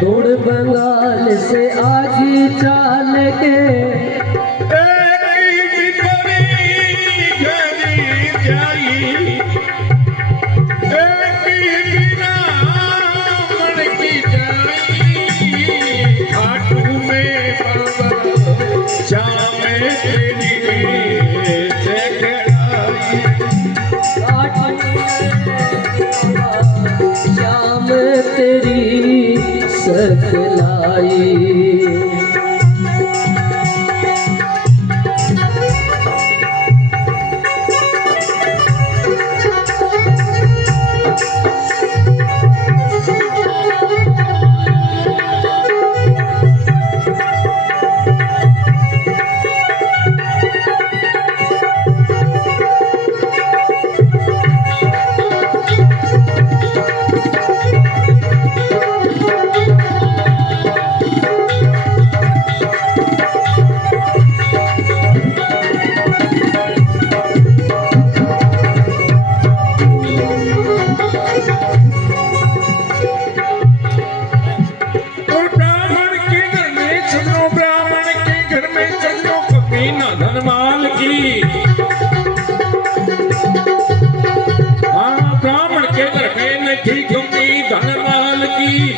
ढूंढ बंगाल से आगे चाल के श्याम तेरी सकलाई।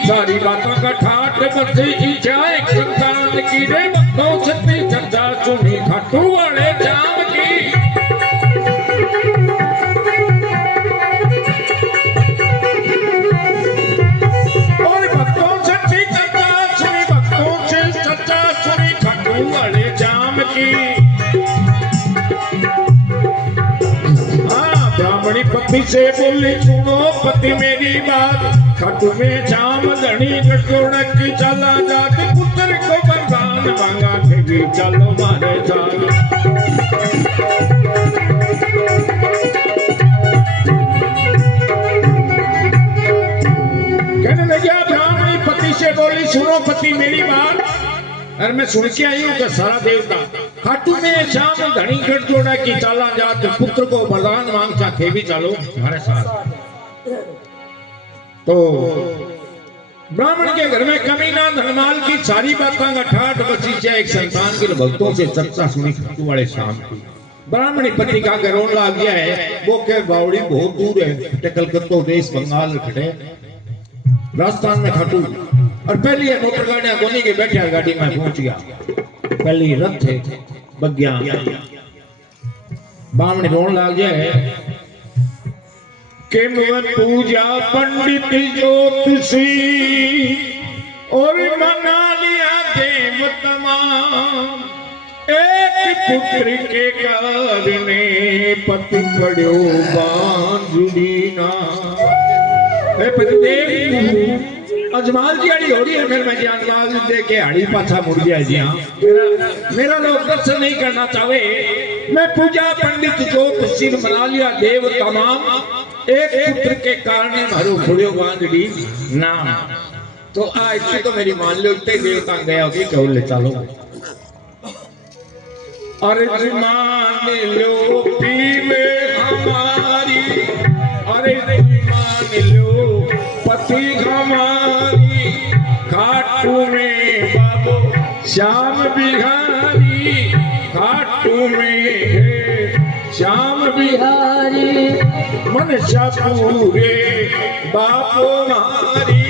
सारी बातों का ठाट बसे इच्छा एक संतान की रे बंदो सती चर्चा सुनी खाटू वाले जाम की। और भक्तों सच्ची चर्चा सुनी भक्तों से चर्चा सुनी खाटू वाले जाम की। हाँ ब्राह्मणी पति से बोली सुनो पति मेरी बात खाटू में जाम धनी गटोड़ा की चला जाते पुत्र को वरदान मांगा थे भी चलो मारे जान। कहने लगे ब्राह्मणी पति से बोली सुनो पति मेरी बात। और मैं सुन के आई हूँ कि सारा देवता खाटू में जाम धनी गटोड़ा की चला जाते पुत्र को वरदान मांगता थे भी चलो हमारे साथ। तो ब्राह्मण के घर में कमीना धनमाल की सारी बातों का ठाट बची चाहे एक संतान के भक्तों से चर्चा सुनी खाटू वाले शाम की। ब्राह्मणी पति का घर रोन लग गया है वो के बावड़ी बहुत दूर है कलकत्ता देश बंगाल खड़े राजस्थान में खाटू। और पहली मोटर गाड़ियां कोनी के बैठा गाड़ी में पहुंच गया पहली रथ है बग्या। ब्राह्मणी रोन लग गया है के मन पूजा पंडित ज्योतिषी और मना लिया देव तमाम। एक पुत्र के कारणे पति पड़ो बांझड़ी ना। अजमाल की आड़ी हो रही है फिर मैं जानमाल दे के आड़ी पाछा मुड़ गया जी। हाँ मेरा लोग दर्शन नहीं करना चाहे मैं पूजा पंडित ज्योतिषी मना लिया देव तमाम। एक पुत्र के कारण मारो खोड़ियो बांधड़ी नाम। तो आज तो मेरी मान लो इतने देवता गया होगी कहूँ ले चलो। अरे मान लो पीवे हमारी अरे मान लो पति हमारी खाटू में बाबू श्याम बिहारी खाटू में श्याम बिहारी मनसा पूरे बापो मारी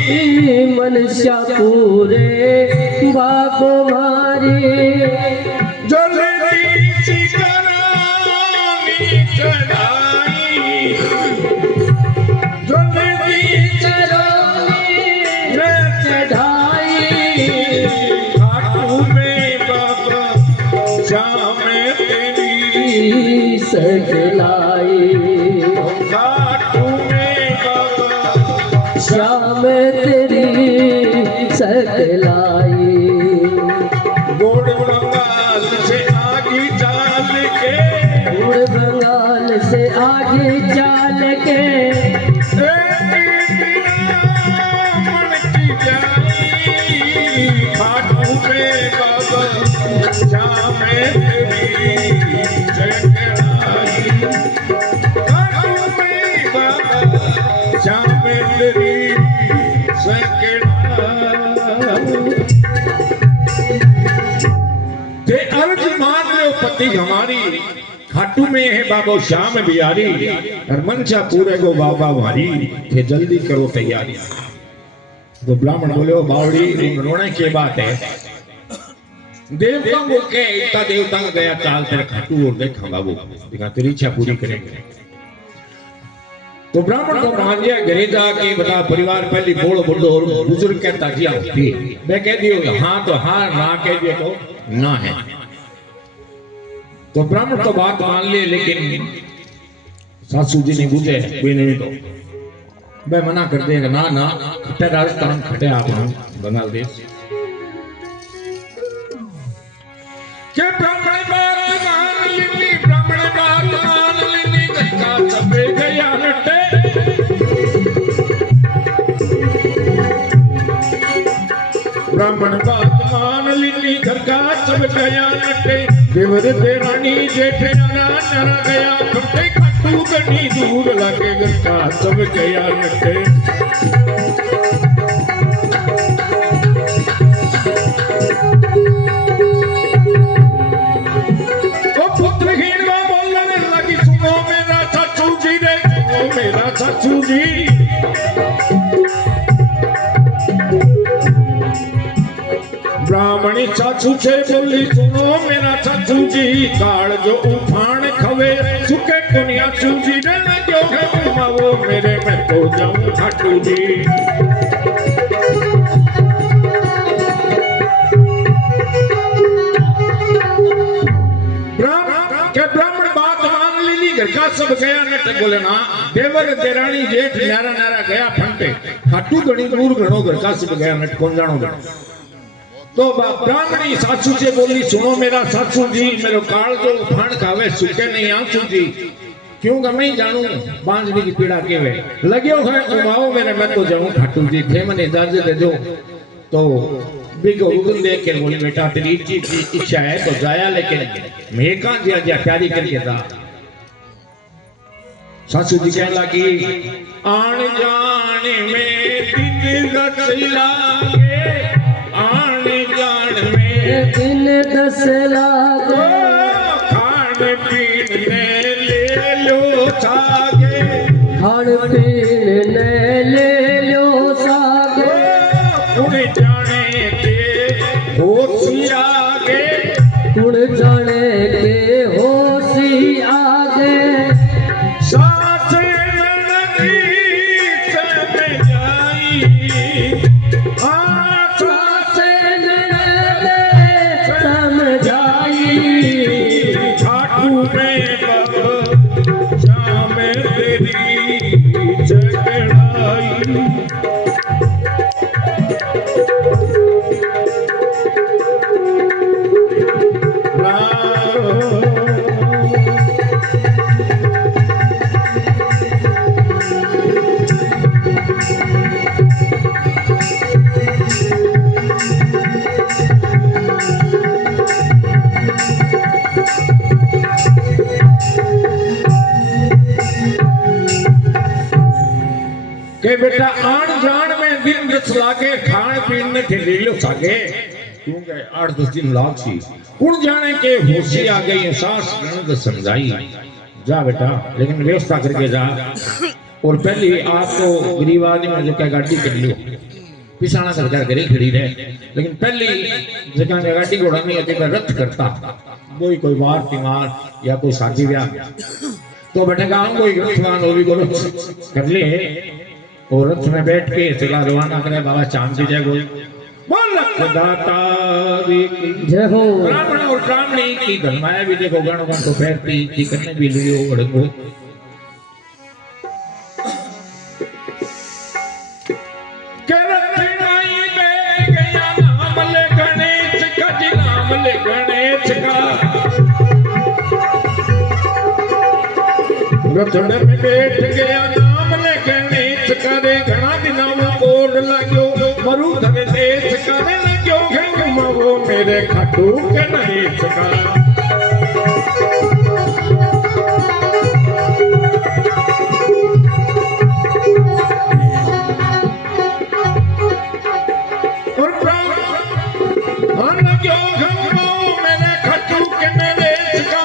मनसा पूरे बापो मारी। जल्दी शिखरानी चढ़ाई जल्दी चढ़ाई खाटू में बाबा श्याम तेरी सकलाई। श्याम तेरी सकलाई। गोड़ बंगाल से आगे चाल के गोड़ बंगाल से आगे चाल के खाटू में बाबा श्याम तेरी सकलाई। खाटू में बाबा श्याम तेरी सकलाई। पति हमारी खाटू में है बाबो श्याम बिहारी और मनसा पूरे को बाबा हमारी थे जल्दी करो तैयारी। तो ब्राह्मण बोले ओ बावड़ी रोने की बात है देवता को के इतना देवता का गया चाल तेरे खाटू और देखा बाबू देखा तेरी इच्छा पूरी करेंगे। तो ब्राह्मण को मान लिया घरे जाके बता परिवार पहली बोल बुढ़ो और बुजुर्ग कहता जिया होती मैं कह दियो हाँ तो हाँ ना कह दियो तो ना है। तो ब्राह्मण तो बात मान लिए लेकिन सासू जी ने बुझे कोई नहीं तो मैं मना कर देगा ना ना खटे राजस्थान खटे आप बंगाल देश के ब्राह्मण बात मान लेनी गंगा सबे गया नटे ब्राह्मण बात मान लेनी गंगा सब गया नटे देवर देरानी जेठे नाना नाना गया खटे खाटू गनी दूर लागे गंगा सब गया नटे। चाचू जी ब्राह्मणी चाचू से बोली सुनो मेरा चाचू जी काल जो उफान खवे सुखे कुनिया चूजी ने क्यों है वो मेरे में तो जाऊं खाटू जी। का सब गया नट बोले ना देवर देरानी जेठ नारा नारा गया फंटे खाटू गणी दूर घणो घर का सब गया नट कौन जानो गण। तो ब्राह्मणी सासू से बोली सुनो मेरा सासू जी मेरो काल जो फण खावे सुखे नहीं आंसू जी क्यों मैं ही जानू बांझनी की पीड़ा केवे लग्यो है उमाओ मेरे मैं तो जाऊं खाटू जी थे मने इजाजत दे दो। तो बिगो उगल देख के बोली बेटा तेरी इच्छा है तो जाया लेकिन मैं कहां दिया जा तैयारी करके जा। सासू जी कहने लगी आन जान में दिन दस लागे आन जान में दिन दस लागे खान पीने ले लो सागे खान पीने ले लो सागे उन जाने के होशी आगे उन जाने के होशी आगे के बेटा आन जान में दिन रस लागे खान पीन ने ले लो सागे क्योंकि 8-10 दिन लाग सी कौन जाने के होशी आ गई सास ननद समझाई जा बेटा लेकिन व्यवस्था करके जा और पहले आप तो गरीब आदमी जो क्या गाड़ी कर लियो पिसाना सरकार करे खड़ी रहे लेकिन पहली जगह गाड़ी घोड़ा नहीं होती मैं रथ करता कोई वार तिमार या कोई शादी ब्याह तो बेटा गाँव कोई रथवान हो भी बोलो कर ले और रथ में बैठ के चला रवाना करे बाबा चांद की जय बोल जय हो। ब्राह्मण और ब्राह्मणी की धर्माया भी देखो गण गण तो पैरती की करने भी लियो बड़ो रथड़ में बैठ गया नाम ले गणेश करे घना दिना में कोड लाग्यो मरु धरे देश करे लाग्यो वो मेरे खाटू गणेश का। और मेरे खाटू के नरेश का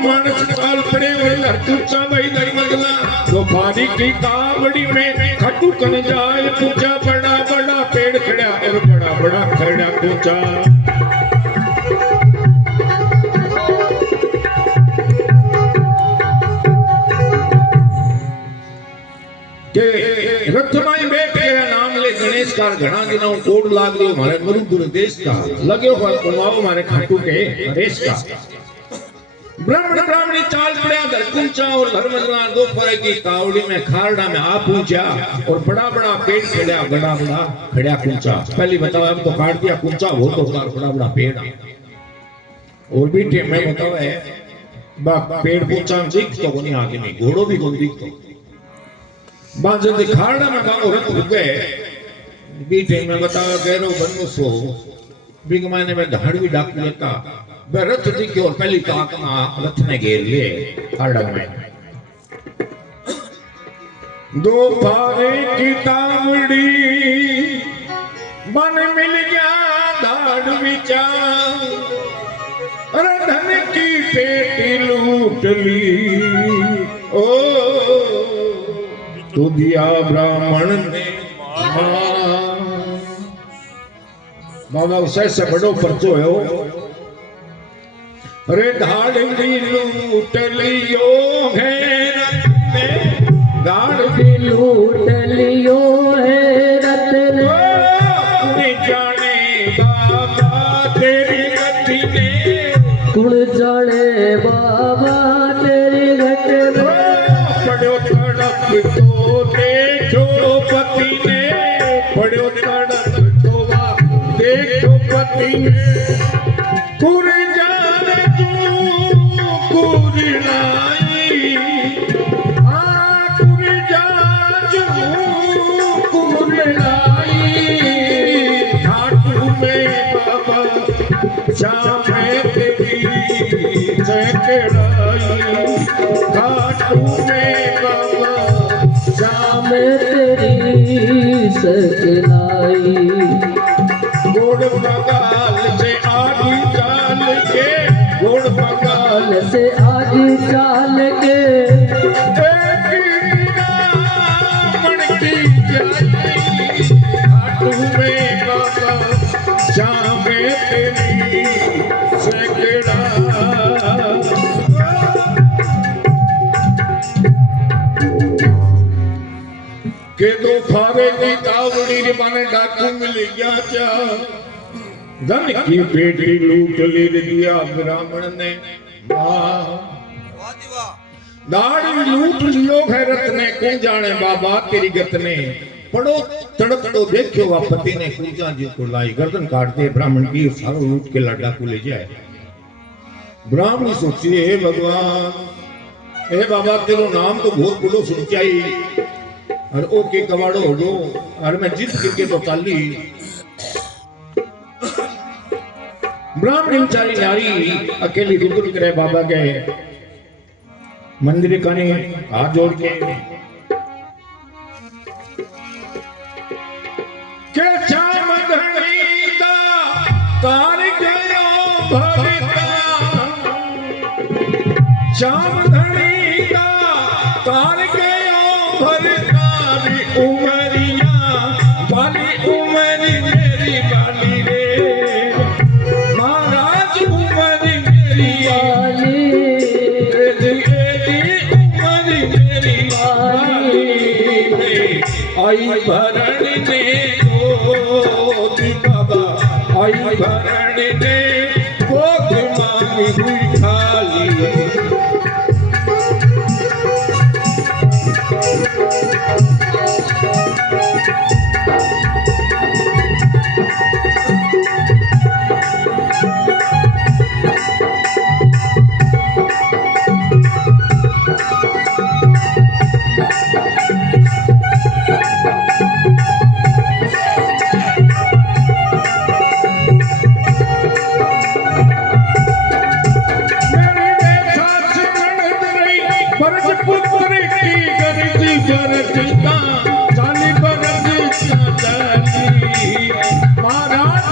मानस काल पड़े वल्लर पूछा भाई धर्मजला तो भारी की कावड़ी में खटू कन जाए पूछा बड़ा बड़ा पेड़ खड़ा और बड़ा बड़ा खड़ा पूछा के रथमाई बैठ गया नाम ले गणेश का घना दिनों कोड लाग लियो हमारे मरुदुर देश का लगे हो कुमाओ हमारे खाटू के नरेश का ब्राह्मण ब्राह्मणी चाल पड़ा दरकुंचा और धर्मजला दो फरक की कावड़ी में खारड़ा में आ पूछा और बड़ा बड़ा पेड़ खड़ा बड़ा बड़ा खड़ा कुंचा पहले बताओ अब तो काट दिया कुंचा वो तो बड़ा बड़ा पेड़ और भी टेम में बताओ है पेड़ कुंचा दिख तो कोनी आगे नहीं घोड़ो भी कोनी दिख तो बाजर दिखाड़ा में बाबू रथ रुक गए बीटे में बताओ गैरो बनो सो बिग माने में धाड़ भी डाकू लेता वह रथ दिखे और पहली ताक में रथ ने घेर लिए खाड़ा में दो पारे की तावड़ी मन मिल गया धाड़ विचार अरे धन की पेटी लूट ली ओ तो दिया ब्राह्मण ने बाबा उसे बड़ो पर्चो है अरे धाड़ भी लूट लियो घेरत ने धाड़ भी लूट लियो घेरत ने कुण जाने बाबा तेरी गति ने कुण जाने बाबा तेरी गति ने पड़ो तड़प तो देखो पति ने पड़ो तड़प तो देखो पति ने कुर जाने तू कुरलाई कुर जाजू कुरलाई घाटू में बाबा शाम तेरी सैकड़ाई घाटू में बाबा शाम तेरी सैकड़ाई गोड़ बगाल से आगी चाल के गोड़ बगाल से आगी चाल के मणकी जाई घाटू में बाबा शाम तेरी सैकड़ा के दो फारे की कावड़ी रे माने डाकू मिल गया क्या धन की पेटी लूट ले दिया ब्राह्मण ने दाढ़ी लूट लियो खैरत ने कौन जाने बाबा तेरी गत ने पड़ो तड़प तो देखो वा पति ने पूजा जी को लाई गर्दन काट दे ब्राह्मण की सारो लूट के लाडा को ले जाए ब्राह्मण सोची हे भगवान हे बाबा तेरो नाम तो बहुत बड़ो सुनचाई और ओके कवाड़ो हो जो और मैं जिद करके तो ताली ब्राह्मण चारी नारी अकेली रुक करे बाबा गए मंदिर काने हाथ जोड़ के चाम धनी दा तार गयो भरता चाम धनी दा तार गयो भरता उमरिया बाली उमरी मेरी बाली रे महाराज उमरी मेरी बाली उमरी मेरी बाली आई भरण ने गोदी बाबा आई भरण ने गोद मांगी हुई खाली महाराज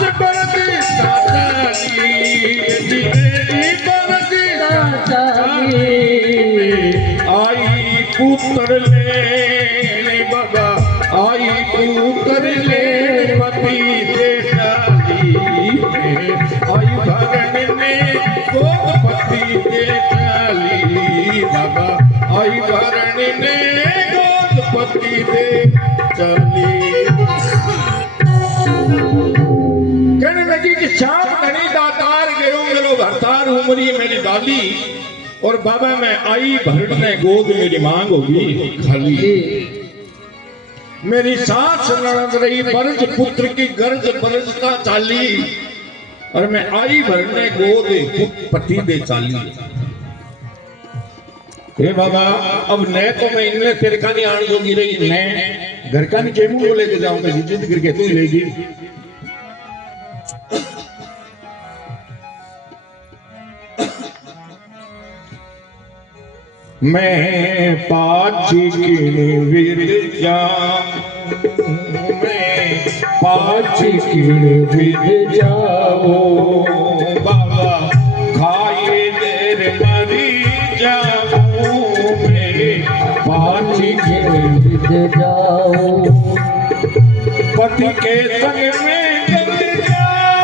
पुत्र ले बाबा आई पुत्र ले पति दे डाली आई भरण में गोद पति दे डाली बाबा आई भरण में गोद पति दे डाली। कहने लगी कि शाम घनी दातार गयो मेरो भरतार उमरी मेरी डाली और बाबा मैं आई भरण में गोद मेरी मांग होगी खाली। मेरी सास ननद रही बरज पुत्र की गर्ज बरज का चाली और मैं आई भरने गोद पति दे चाली। हे बाबा अब न तो मैं इनने तेरे का नहीं आने जोगी रही न घर का नहीं केमू लेके जाऊंगा जिद करके तू लेगी। मैं पाची की विद्या मैं पाची की विद्या बाबा खाए देर मरी जाऊं मेरे पाची की विद्या पति के संग में जग जाओ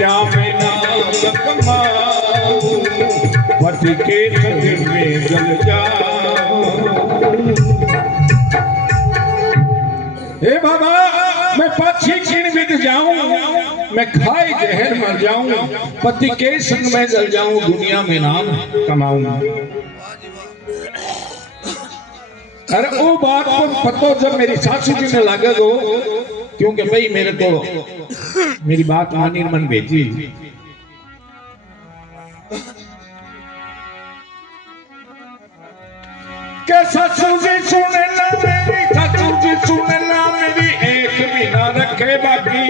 या मैं नाम कमाऊं पति के संग में जल जाओ। हे बाबा मैं पक्षी क्षीण बिद जाऊं मैं खाए जहर मर जाऊं पति के संग में जल जाऊं दुनिया में नाम कमाऊं। अरे वो बात को पतो जब मेरी सासू जी ने लागे दो क्योंकि भाई मेरे तो मेरी बात मानी मन भेजी के सासू जी सुने ना मेरी सासू जी सुने ना मेरी एक भी ना रखे बाकी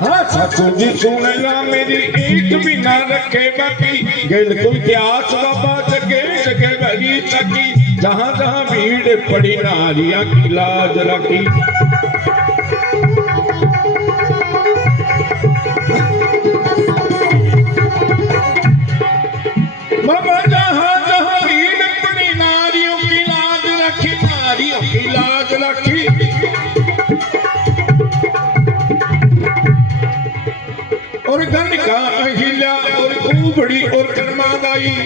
हाँ सासू जी सुने ना मेरी एक भी ना रखे बाकी गैल को इतिहास बाबा जगह जगह भरी सकी जहां जहां भीड़ पड़ी नारियां की लाज रखी। बाबा जहां जहां भीड़ पड़ी नारियों की लाज रखी नारियों की लाज रखी। और गन का अहिल्या और कुबड़ी और कर्माबाई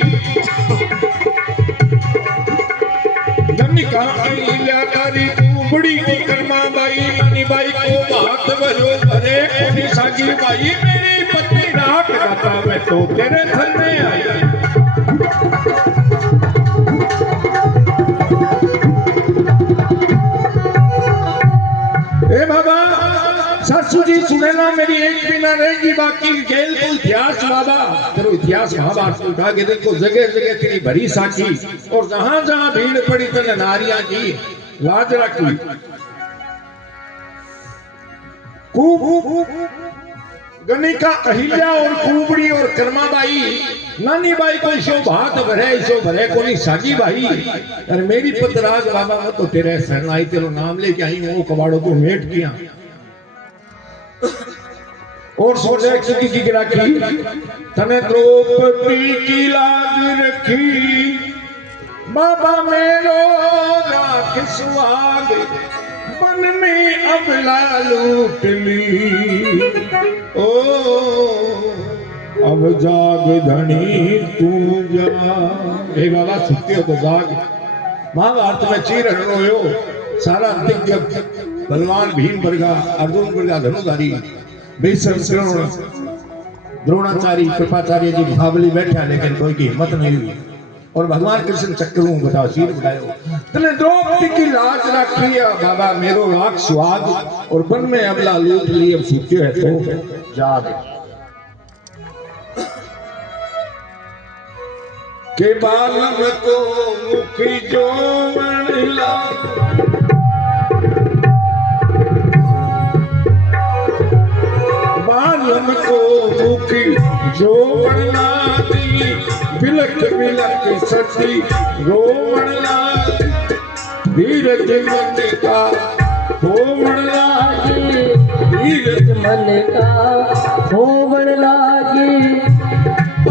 का अहिल्याकारी कुबड़ी को कर्माबाई नानी बाई को हाथ भरो भरे कोनी सागी बाई मेरी पत्नी राख दाता मैं तो तेरे घर में आई। ए बाबा सासू जी सुने ना मेरी एक भी ना रहेगी बाकी गेल को इतिहास बाबा तेरो इतिहास महाभारत उठा के देखो जगह जगह तेरी भरी साखी और जहां जहां भीड़ पड़ी तेने नारियां की लाज रखी। गणिका अहिल्या और कुबड़ी और कर्माबाई नानी बाई को इसो भात भरे कोनी सागी बाई और मेरी पतराज बाबा मैं तो तेरे शरण आई तेरो नाम लेके आई वो कबाड़ो तो मेट किया और सोचा की गिराकी तने द्रौपदी की लाज रखी बाबा मेरो राख सुहाग मन में अबला लूट ली ओ अब जाग धनी तू जा। हे बाबा सुते हो तो जाग। महाभारत में चीर रोयो सारा दिग्गज बलवान भीम वर्गा अर्जुन वर्गा धनुधारी भीष्म द्रोणाचार्य कृपाचार्य जी मुकाबले बैठा लेकिन कोई की हिम्मत नहीं हुई और भगवान कृष्ण चक्रों बताओ शीर बताओ तने द्रौपदी की लाज रखी बाबा मेरो राख सुहाग और बन में अबला लूट ली अब सूते है तो जाग के बालम को मुखी जो मनला बाल बालम को मुखी जोवण लागी बिलक बिलक सती रोवण लागी धीरज मन का होवण लागी धीरज मन का होवण लागी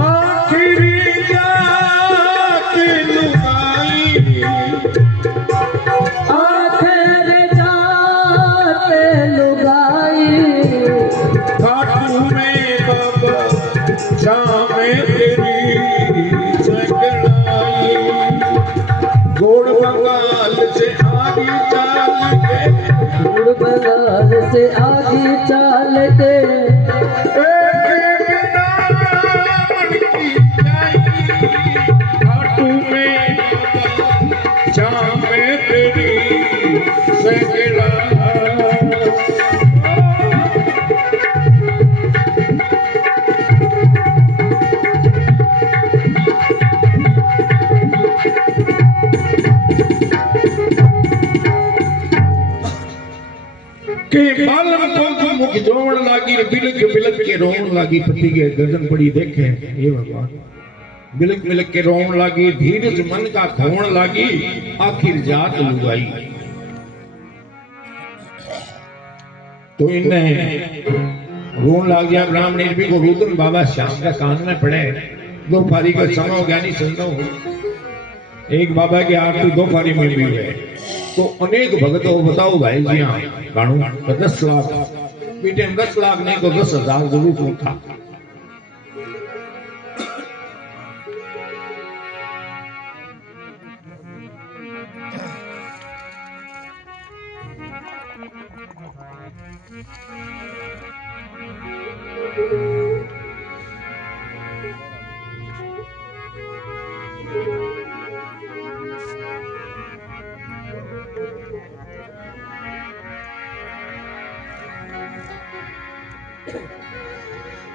आखिरी जात लुगाई आखिर जात लुगाई खाटू में बाबा शाम तेरी जगड़ाई गोड़ बंगाल से आगे चाल के गोड़ बंगाल से आगे चाल के खाटू में शाम तेरी जगड़ाई के बालम को मुख जोवण लागी बिलक बिलक के रोवण लागी पति के गर्दन पड़ी देखे हे भगवान बिलक बिलक के रोवण लागी धीरज मन का खोवण लागी आखिर जात लुगाई तो इन्हें रोन लाग गया ब्राह्मण भी को रुद्र बाबा श्याम का कान में पड़े दो पारी का समय ज्ञानी सुनो एक बाबा की आरती दो पारी में भी है तो अनेक भगतों बताओ भाई जी हाँ गाणु 10 लाख बेटे 10 लाख नहीं तो 10,000 जरूर था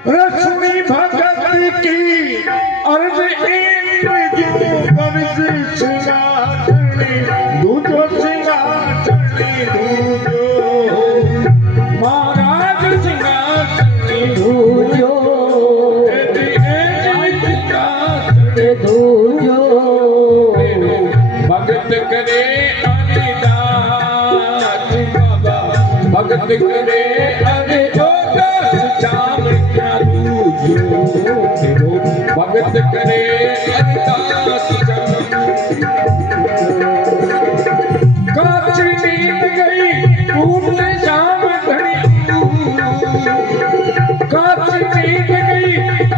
रश्मि भगत की अर्ज इंद्र जो कर्ज सिंहासनी दूजो सिंहासनी दूजो महाराज सिंहासनी दूजो दूजो भगत करे अनिदास बाबा भगत करे अनिदास श्याम क्या दूजो भगत करे अनिदास काची नींद गई टूट श्याम घड़ी काची नींद गई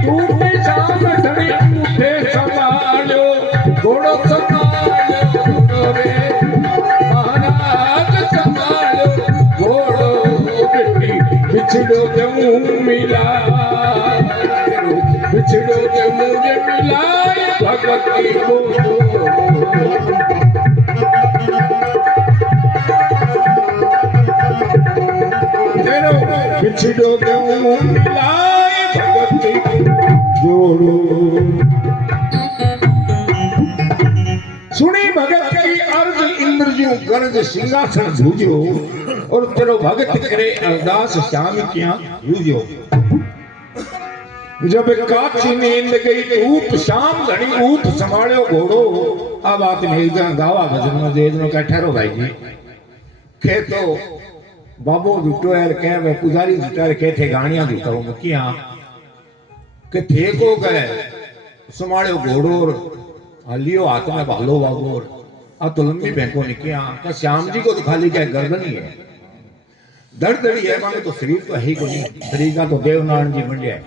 टूट श्याम घड़ी उठे संभालो घोड़ो संभालो रे महाराज संभालो घोड़ो बेटी बिछड़ो जमू मिला बिछड़ो जमू मिला भगवती को बिछड़ो जमू मिला भगवती जोड़ो सुनी भगत की अर्ज इंद्र जो गर्ज सिंहासन भूजो और तेरो भगत करे अरदास श्याम क्या भूजो जब काची नींद गई ऊप श्याम घड़ी ऊप संभालो घोड़ो आ बात में एक जन गावा भजन में दे दनो का ठहरो भाई जी के तो बाबो जुटो यार कह वे पुजारी जुटा के थे गानियां जुटा वो किया के थे को गए संभालो घोड़ो लियो हाथ में भालो बाबोर आ तो लंबी बैंकों ने किया तो श्याम जी को तो खाली क्या गर्दन ही है दर्द दड़ी है मांगे तो शरीर तो है ही कोई शरीर का तो देवनारायण जी मंडिया है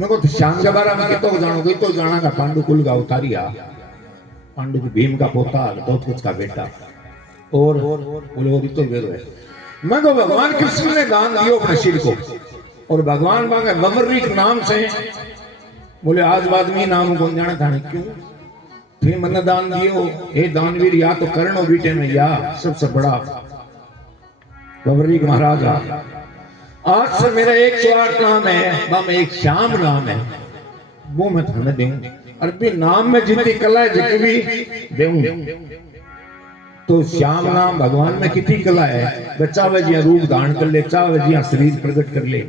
मैं को तो श्याम के बारे में तो जानो गई तो जाना का पांडु कुल का उतारिया पांडु की भीम का पोता तो कुछ का बेटा और बोले तो वेद है मैं को भगवान कृष्ण ने दान दियो अपने सिर को और भगवान मांगे बमरी के नाम से बोले आज बाद में नाम को जाना था क्यों फिर मन दान दियो हे दानवीर या तो कर्ण बीटे में या सबसे बड़ा बबरी महाराज आज से मेरा 108 नाम है बाम एक श्याम नाम है वो मैं थाने दूं अरबी नाम में जितनी कला है जितनी भी दूं तो श्याम नाम भगवान में कितनी कला है। बच्चा वजिया रूप धारण कर ले, चाह वजिया शरीर प्रकट कर ले।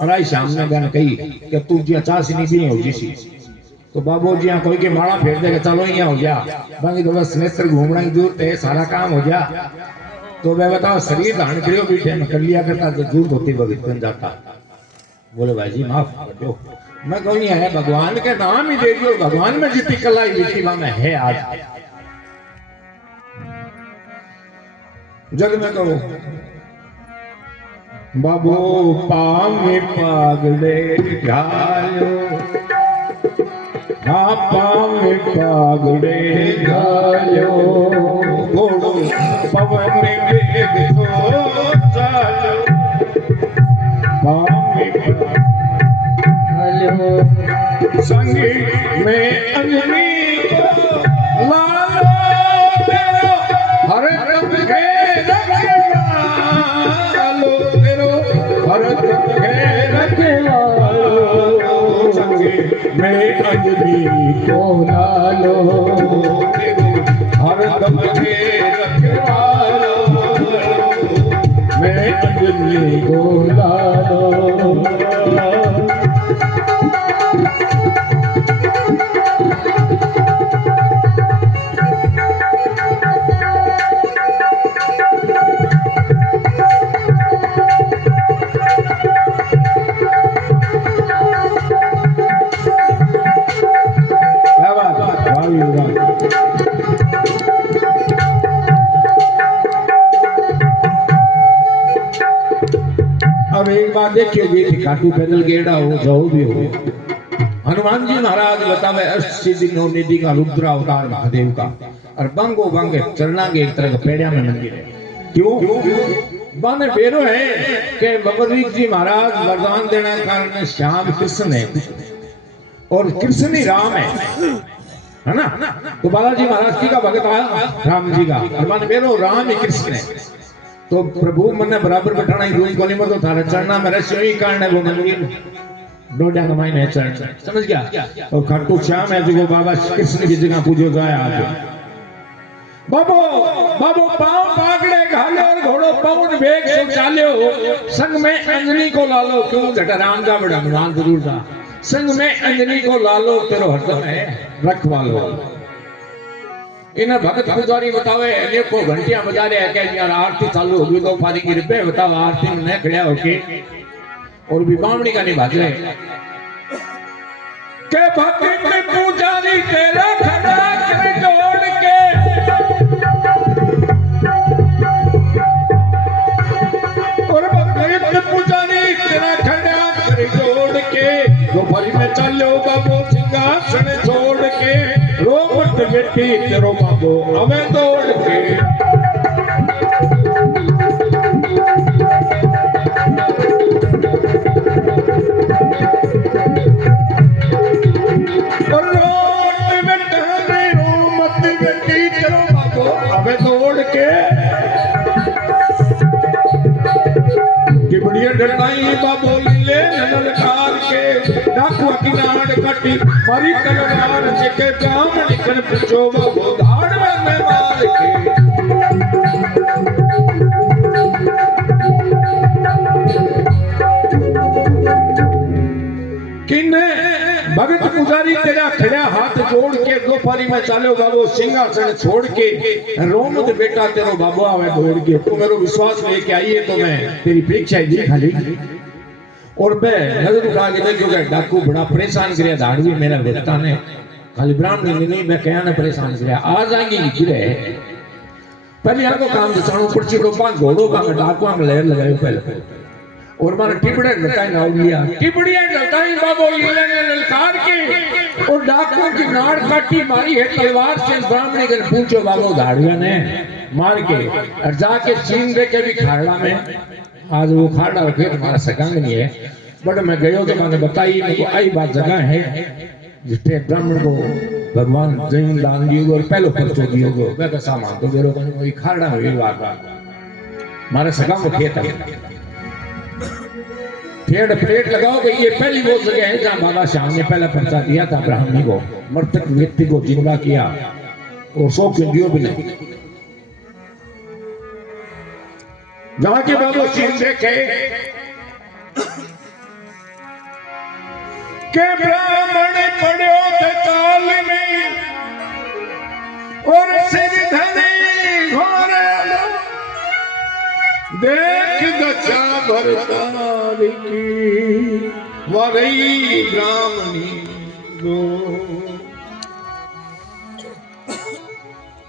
और आई श्याम ने गन कही कि तू जिया चाह सी नहीं भी हो जिसी तो बाबू जिया कोई के माला फेर देगा, चलो यहाँ हो जा बाकी तो बस नेत्र घूमना ही दूर थे, सारा काम हो जा। तो मैं बताओ शरीर धारण करियो बीठे में कर लिया करता तो दूर होती भगत बन जाता। बोले भाई जी माफ कर दो, मैं कहूँ है भगवान के नाम ही दे दियो, भगवान में जितनी कला ही में है आज जग में। कहो बाबू पामे पागले घालो, हाँ पामे पागले घालो, घोड़ो पवन वेग तो चालो, पामे हेलो संगी में अंजनी को लालो, तेरो हर रंग के रखवालो, तेरो हर रंग के रखवालो, संगी में अंजनी को लालो, तेरो हर रंग के रखवालो, मैं अंजनी को लालो। अब एक बात देखियो जी, खाटू पैदल गेड़ा हो जाओ भी हो। हनुमान जी महाराज बतावे अष्ट सिद्धि नौ निधि का रुद्र अवतार महादेव का, और बंगो बंग चरना के एक तरह का पेड़िया में मंदिर है। क्यों बन फेरो है कि बबरीक जी महाराज वरदान देना कारण श्याम कृष्ण है और कृष्ण ही राम है ना। तो बालाजी महाराज जी का भगत आया राम जी का, और बन फेरो राम ही कृष्ण है। तो प्रभु मन बराबर बैठाना ही रोज कोनी मत थारे चढ़ना मेरे से ही कारण है वो मंदिर डोडा कमाई में चढ़ समझ गया। और खाटू श्याम है जो बाबा कृष्ण की जगह पूजो जाए आज। बाबो बाबो पांव पागड़े घाले और घोड़ो पवन वेग से चाल्यो, संग में अंजनी को लालो। क्यों जटा राम का बड़ा हनुमान जरूर था। संग में अंजनी को लालो, तेरो हरदम है रखवालो। इन भगत पुजारी बतावे अनेको घंटियां बजा रहे हैं कि यार आरती चालू होगी तो पारी की रुपए बताओ आरती में न खड़े होके और भी बामणी का नहीं भाग रहे के भगत पुजारी तेरा खड़ा कर जोड़ के, और भगत पुजारी तेरा खड़ा कर जोड़ के, दोपहरी में चलो बाबू सिंहासन छोड़ के, रोमट बेटी तेरो बाबू हमें दौड़ के। और रोट में टहरे रोमट बेटी तेरो बाबू हमें दौड़ के। कि बढ़िया डरताई बाबू ले ललकार के, डाकुआ की नाड़ कटी मारी तलवार से के ब्राह्मण निकल पूछो बाबू धाड़ में मार के। किन्ने भगत पुजारी तेरा खड़ा हाथ जोड़ के दोपहरी में चालो बाबू सिंहासन छोड़ के, रोमत बेटा तेरो बाबू आवे दौड़ के। तो मेरे विश्वास लेके आइए तो मैं तेरी परीक्षा ही खाली। और मैं नजर उठा के देखो डाकू बड़ा परेशान कर धाड़वी मेरा बेटा ने खाली ब्राह्मण नहीं मैं क्या परेशान कर आ जाएंगी गिरे पहले यहाँ को काम दसाणु पड़ची रोपा घोड़ों का डाकुआ में लहर लगायो पहले। और मारा टिपड़े लटाई नाव लिया, टिपड़ियां लटाई बाबू लीले ने ललकार के, और डाकुओं की नाड़ काटी मारी है तलवार से। ब्राह्मणी के पूछो बाबू धाड़िया ने मार के और जाके छीन दे के भी खाड़ा में। आज वो खाड़ा रखे तुम्हारा सगांग नहीं है बट मैं गयो तो मैंने बताई मेरे को आई बात जगह है जिसने ब्राह्मण को भगवान जमीन दान दियो और पहलो परचो दियो गो मैं का सामान तो बेरो कने कोई खाड़ा हुई बात मारे सगांग को खेत है फेड़ प्लेट लगाओ कि ये पहली वो जगह है जहां बाबा श्याम ने पहला पर्चा दिया था ब्राह्मणी को, मृतक व्यक्ति को जिंदा किया और 100 क्यों दियो भी नहीं। जाके बाबू सिर देखे के ब्राह्मण पड़ो थे ताल में और सिर धनी घोरे देख दशा भरतार की वरई ब्राह्मणी गो।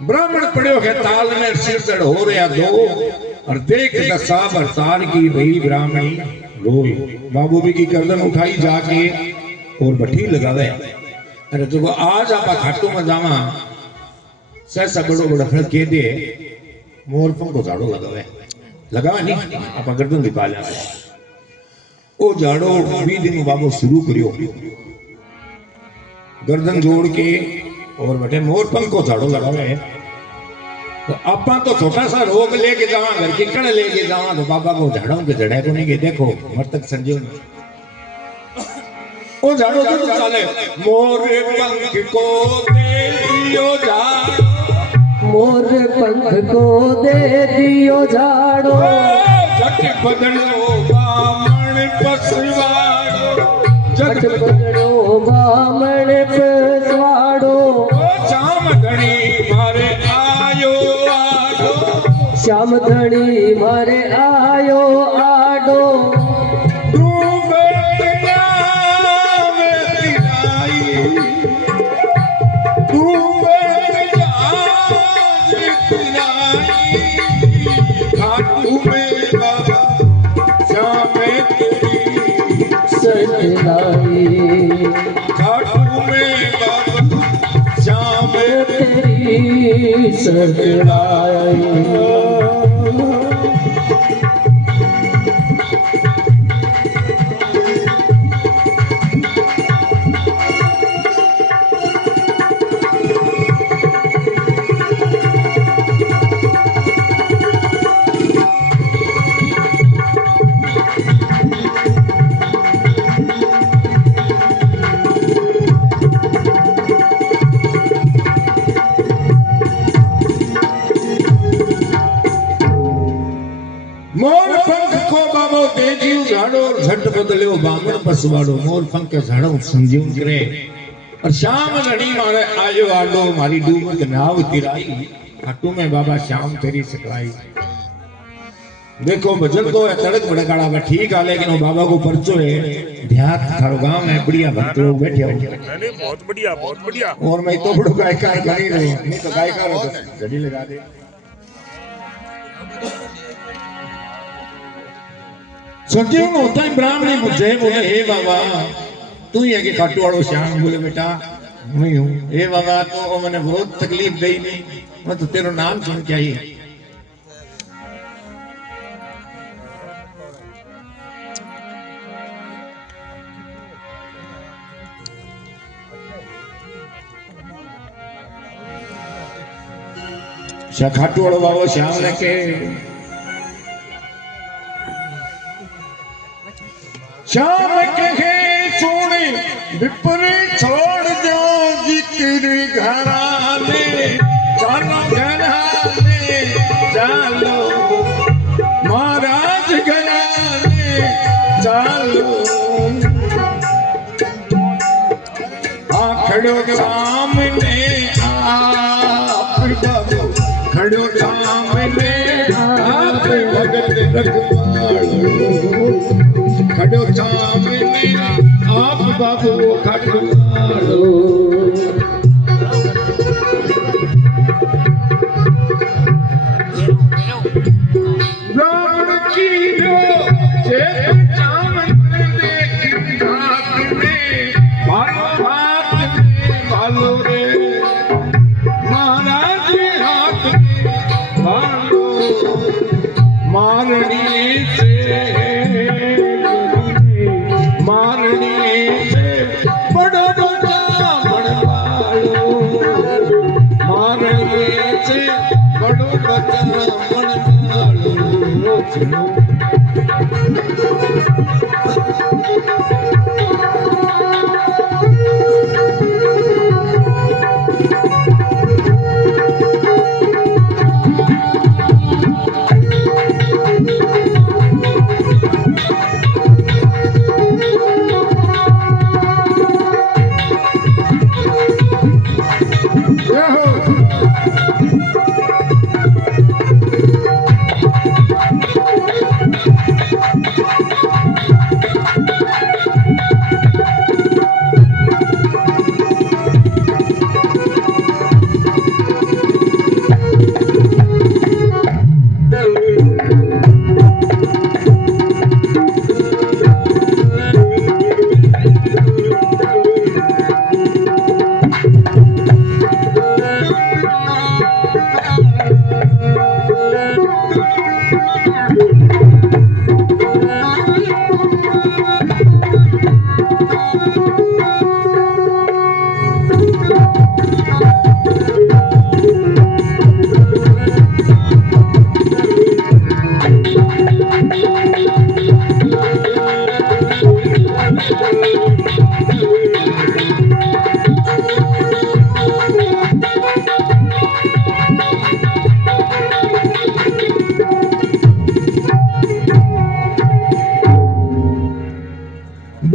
ब्राह्मण पड़ो है ताल में सिर दड़ हो रहा दो और देख दशा भरतार की वही ब्राह्मणी रोई। बाबू भी की गर्दन उठाई जाके और बठी लगावे। अरे तो आज आप खाटू में जावा सहसा बड़ो बड़ा फल के दे मोर पंखो झाड़ो लगावे नहीं आप गर्दन दिखा लिया ओ झाड़ो 20 दिन बाबू शुरू करियो गर्दन जोड़ के और बटे मोर पंखो झाड़ो लगावे। तो आपा तो छोटा सा रोग लेके जावा घर की कण लेके जावा तो बाबा को झाड़ों के जड़े को नहीं के देखो मरतक संजीव ओ झाड़ो तो चले मोर पंख को दे दियो झाड़ो मोर पंख को दे दियो झाड़ो जट बदलो बामण पसवाड़ो जट बदलो बामण पसवाड़ो श्याम धनी मारे आयो आडो श्याम धनी मारे आयो आडो तेरी सतलाई मोर पंख को बाबो तेजियो झाड़ो और झट बदलियो बामण पसवाड़ो मोर पंख के झाड़ो संजीव करे और श्याम धनी मारे आयो आडो मारी डूबत नाव तिराई खाटू में बाबा श्याम तेरी सकलाई। देखो भजन तो है तड़क भड़काड़ा में ठीक है लेकिन वो बाबा को परचो है ध्यान थारो गांव में बढ़िया भक्त लोग बैठे हो नहीं बहुत बढ़िया और मैं तो बड़ो गायका कर ही रही नहीं तो गायका तो घड़ी लगा दे। संजीव ने होता है ब्राह्मणी मुझे बोले हे बाबा तू ही है कि खाटू वालों श्याम बोले बेटा नहीं हूँ हे बाबा तो मैंने बहुत तकलीफ दी नहीं मैं तो तेरा नाम सुन के आई खाटू वालों बाबा श्याम ने के श्याम कहे सोने विपरी छोड़ दो जिक्र घराने चालो घराने चालो महाराज घराने चालो खड़ो सामने आप बाबू खड़ो सामने आप भगत रखवाड़ो खड़ो सामने आप बाबू खड़ो रावण की जो चेत चामन देख हाथ में भालो रे महाराज हाथ में भालो मारनी से बड़ो बड़ा बनवालो मारनी से बड़ो बड़ा बनवालो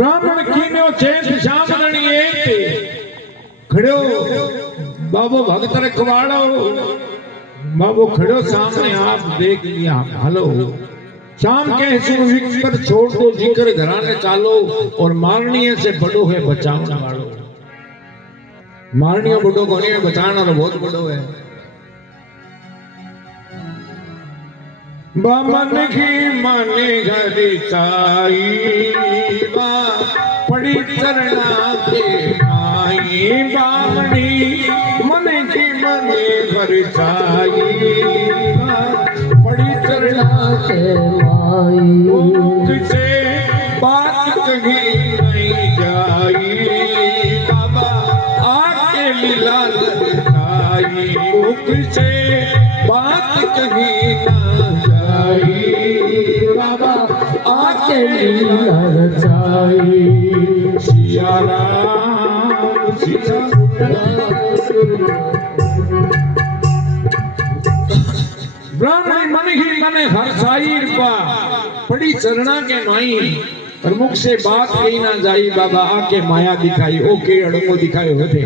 ब्राह्मण कीन्यो चेत श्याम गणी एक खड़ो बाबू भगत रखवाड़ो बाबू खड़ो सामने आप देख लिया भालो शाम के सुन विकर छोड़ दो जिक्र घराने चालो और मारनीय से बड़ो है बचाने वालो मारनीय बड़ो कोनी है बचाना तो बहुत बड़ो है बामन की माने घरी चाई बा पड़ी चरना के आई बामणी मन की मने घर चाई पड़ी चरना के माई से बात कहीं नहीं जाई बाबा आके मिला लड़ाई मुख से बात कहीं ना जाई बाबा आके मिला जाई सिया राम सिया ब्राह्मण मन ही मन हर्षाई पा पड़ी चरणा के माई और मुख से बात कही ना जाई बाबा आके माया दिखाई ओके अड़ंगो दिखाए होते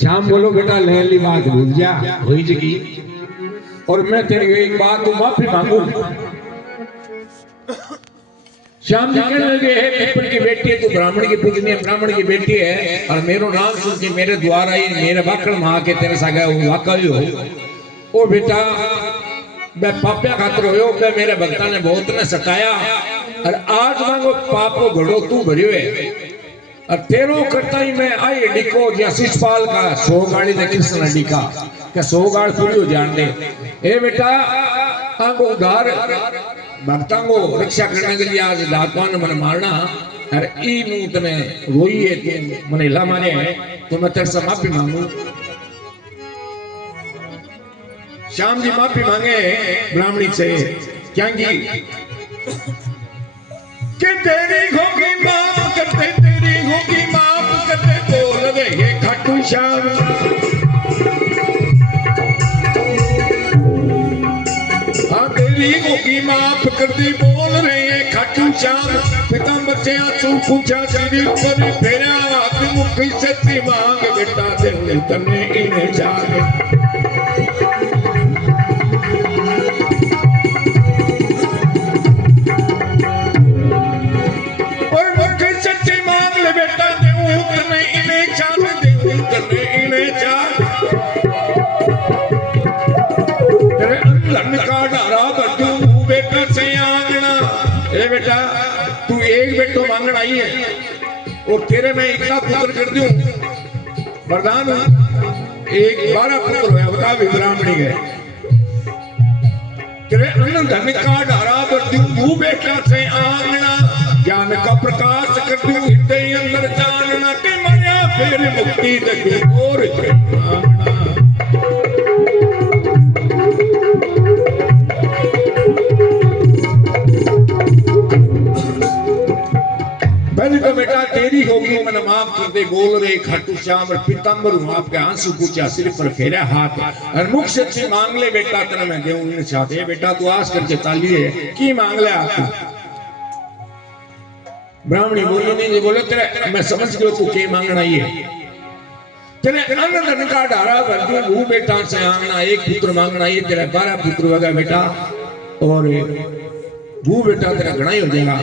श्याम बोलो बेटा लहली बात भूल जा हुई जगी और मैं तेरी एक बात माफी मांगू श्याम जी कहने लगे है पीपल की बेटी है तू ब्राह्मण की पूजनी है ब्राह्मण की बेटी है और मेरो नाम सुन के मेरे द्वार आई मेरे बाकड़ में आके तेरे सागा वाकई हो ओ बेटा मैं पाप्या खातर हो मैं मेरे भक्ता ने बहुत ने सताया और आज मांगो पापो घड़ो तू भरियो है और तेरो करता ही मैं आई डिको या शिषपाल का 100 गाड़ी ने कृष्ण डिका क्या 100 गाड़ पूरी हो जान दे ए बेटा आंगो उधार भक्तांगो रक्षा करने के लिए आज दातवान मन मारना और ई मु तने रोई है तू मने ला मारे है तो मैं तेरे से माफी मांगू श्याम जी माफी मांगे ब्राह्मणी से क्या की कि तेरी होगी माफ करते तेरी होगी माफ करते बोल रहे खाटू श्याम हाँ तेरी होगी माफ करती बोल रहे हैं खाटू श्याम पीताम्बर से आंसू पूछा तेरी ऊपर फेरा हाथ मुख सच्ची मांग बेटा दे तने इन्हें जाग बेटा तू एक बेटो मांगण आई है और तेरे में इतना पुत्र कर दूं वरदान एक 12 पुत्र हुआ बता भी ब्राह्मणी गए तेरे अन्न धन का डारा कर दूं तू बेटा से आंगना ज्ञान का प्रकाश कर दूं हृदय अंदर जानना के मरिया फिर मुक्ति दे और आंगना पहले तो बेटा तेरी होगी मन माफ कर दे बोल रहे खाटू श्याम और पीताम्बर आपके आंसू पूछा सिर पर फेरा हाथ और मुख से मांग ले बेटा तेरे मैं देऊं इन चाहते बेटा तू आस करके चाली है की मांग ले आप ब्राह्मणी बोली नहीं बोले तेरे मैं समझ गया तू के मांगना है तेरे अन्न धन का डारा भर दूं भू बेटा से आंगना एक पुत्र मांगना है तेरा 12 पुत्र होगा बेटा और भू बेटा तेरा घना ही हो जाएगा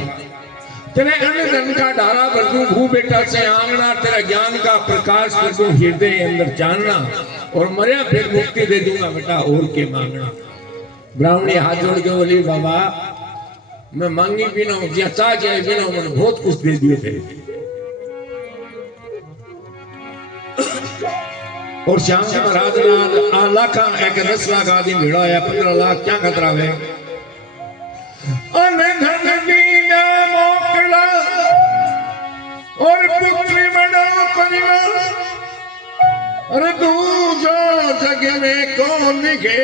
तेरे अन्न धन का डारा कर दूं भू बेटा से आंगना तेरा ज्ञान का प्रकाश कर दूं हृदय अंदर जानना और मरिया फिर मुक्ति दे दूंगा बेटा और के मांगना ब्राह्मणी हाथ जोड़ के बोली बाबा मैं मांगी बिना हूं या चाह जाए बिना मैंने बहुत कुछ दे दिए थे और श्याम जी महाराज लाख एक 10 लाख आदमी भिड़ा है 15 लाख क्या खतरा है अन्न धन दीना मोकला और पुत्री बड़ा परिवार अरे तू जो जग में कौन लिखे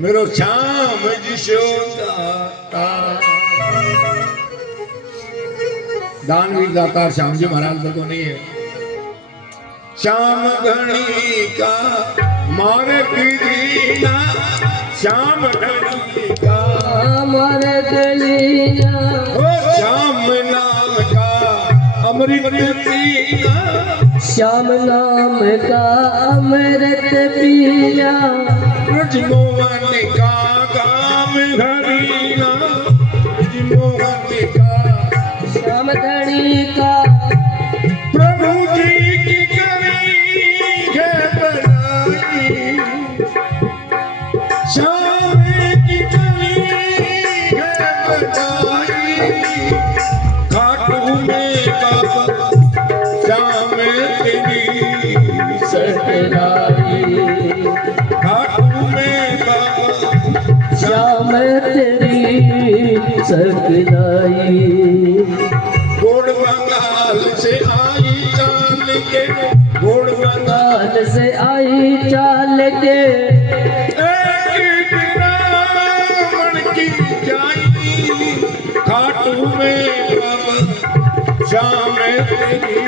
मेरो श्याम यशोदा दानवीर दाता श्याम जी महाराज को नहीं है श्याम घड़ी का मारे पीना श्याम घड़ी का अमर गलियां ओ श्याम नाम का अमृत पीना, श्याम नाम का अमृत पिया ब्रजमोहन का काम हरीना, ब्रजमोहन का श्याम धनी का प्रभु जी की करी है बनाई, श्याम की करी है बनाई, खाटू में बाबा श्याम तेरी सकलाई खाटू में बाबा श्याम तेरी सकलाई गोड़ बंगाल से आई चाल के, गोड़ बंगाल काल से आई चाल के एक ब्राह्मण की जाई, खाटू में बाबा श्याम तेरी